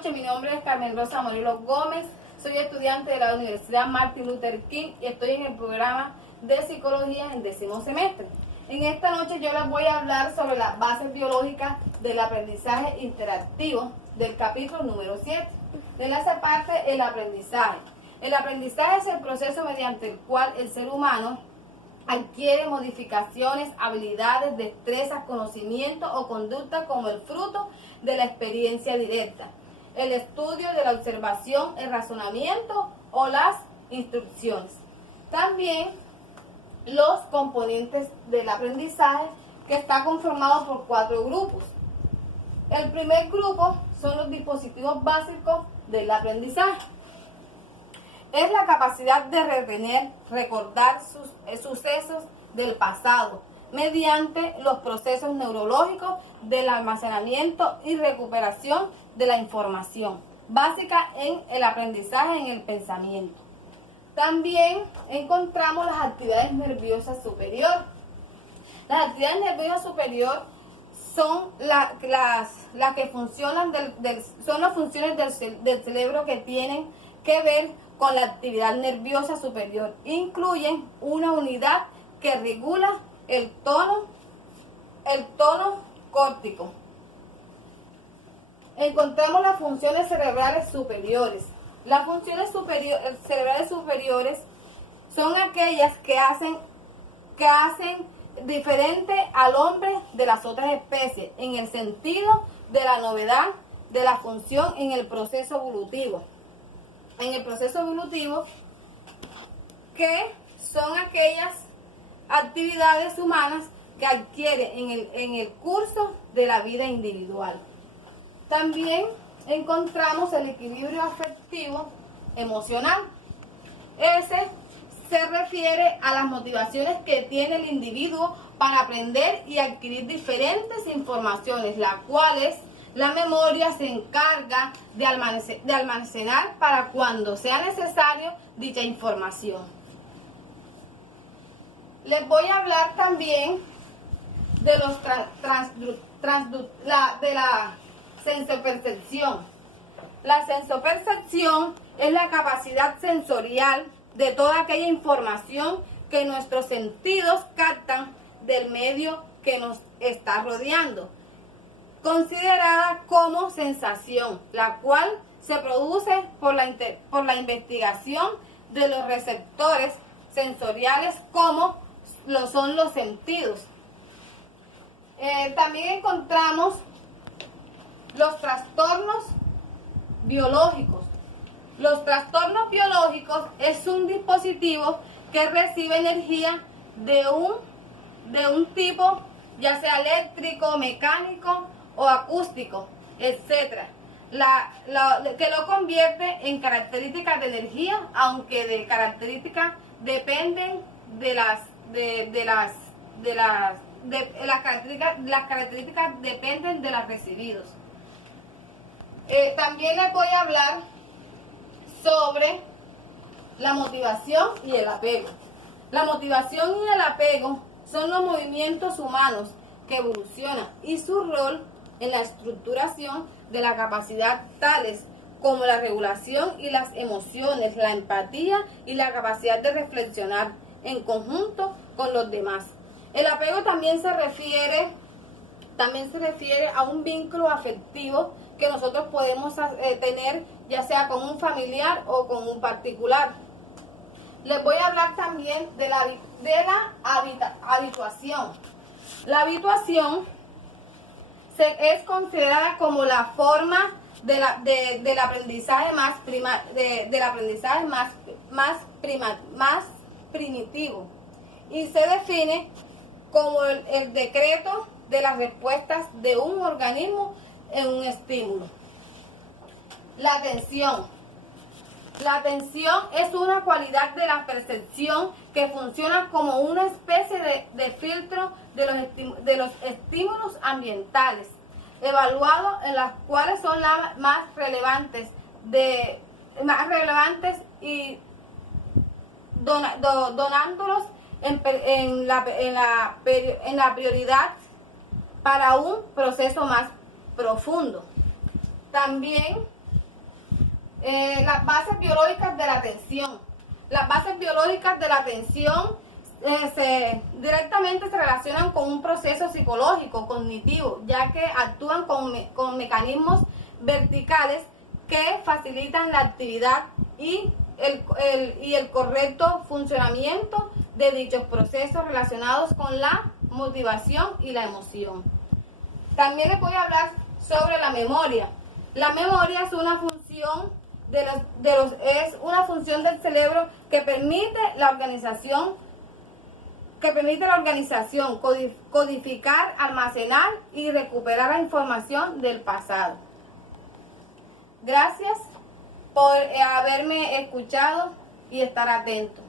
noches, mi nombre es Carmen Rosa Morelos Gómez, soy estudiante de la Universidad Martin Luther King y estoy en el programa de Psicología en 10º semestre. En esta noche yo les voy a hablar sobre las bases biológicas del aprendizaje interactivo del capítulo número 7. De esa parte, el aprendizaje. El aprendizaje es el proceso mediante el cual el ser humano adquiere modificaciones, habilidades, destrezas, conocimientos o conductas como el fruto de la experiencia directa, el estudio de la observación, el razonamiento o las instrucciones. También los componentes del aprendizaje, que está conformado por 4 grupos. El primer grupo son los dispositivos básicos del aprendizaje. Es la capacidad de retener, recordar sucesos del pasado mediante los procesos neurológicos del almacenamiento y recuperación de la información básica en el aprendizaje en el pensamiento. También encontramos las actividades nerviosas superiores. Las actividades nerviosas superiores son las que funcionan son las funciones del cerebro que tienen que ver con la actividad nerviosa superior. Incluyen una unidad que regula el tono córtico. Encontramos las funciones cerebrales superiores. Las funciones cerebrales superiores son aquellas que hacen diferente al hombre de las otras especies en el sentido de la novedad de la función en el proceso evolutivo. En el proceso evolutivo, que son aquellas actividades humanas que adquieren en el curso de la vida individual. También encontramos el equilibrio afectivo emocional. Ese se refiere a las motivaciones que tiene el individuo para aprender y adquirir diferentes informaciones, las cuales la memoria se encarga de almacenar para cuando sea necesario dicha información. Les voy a hablar también de la sensopercepción. La sensopercepción es la capacidad sensorial de toda aquella información que nuestros sentidos captan del medio que nos está rodeando, considerada como sensación, la cual se produce por la investigación de los receptores sensoriales como lo son los sentidos. También encontramos los trastornos biológicos. Los trastornos biológicos es un dispositivo que recibe energía de un tipo, ya sea eléctrico, mecánico o acústico, etcétera, que lo convierte en características de energía, aunque de características dependen las características dependen de las recibidos. También les voy a hablar sobre la motivación y el apego. La motivación y el apego son los movimientos humanos que evolucionan y su rol en la estructuración de la capacidad, tales como la regulación y las emociones, la empatía y la capacidad de reflexionar en conjunto con los demás. El apego también se refiere a un vínculo afectivo que nosotros podemos tener, ya sea con un familiar o con un particular. Les voy a hablar también de la habituación. La habituación es considerada como la forma del aprendizaje más primitivo y se define como el decreto de las respuestas de un organismo en un estímulo. La atención. La atención es una cualidad de la percepción que funciona como una especie de filtro de los estímulos ambientales, evaluados en las cuales son las más relevantes y donándolos en la prioridad para un proceso más profundo. También las bases biológicas de la atención. Las bases biológicas de la atención directamente se relacionan con un proceso psicológico, cognitivo, ya que actúan con mecanismos verticales que facilitan la actividad y el correcto funcionamiento de dichos procesos relacionados con la motivación y la emoción. También les voy a hablar sobre la memoria. La memoria es una función es una función del cerebro que permite la organización, codificar, almacenar y recuperar la información del pasado. Gracias por haberme escuchado y estar atento.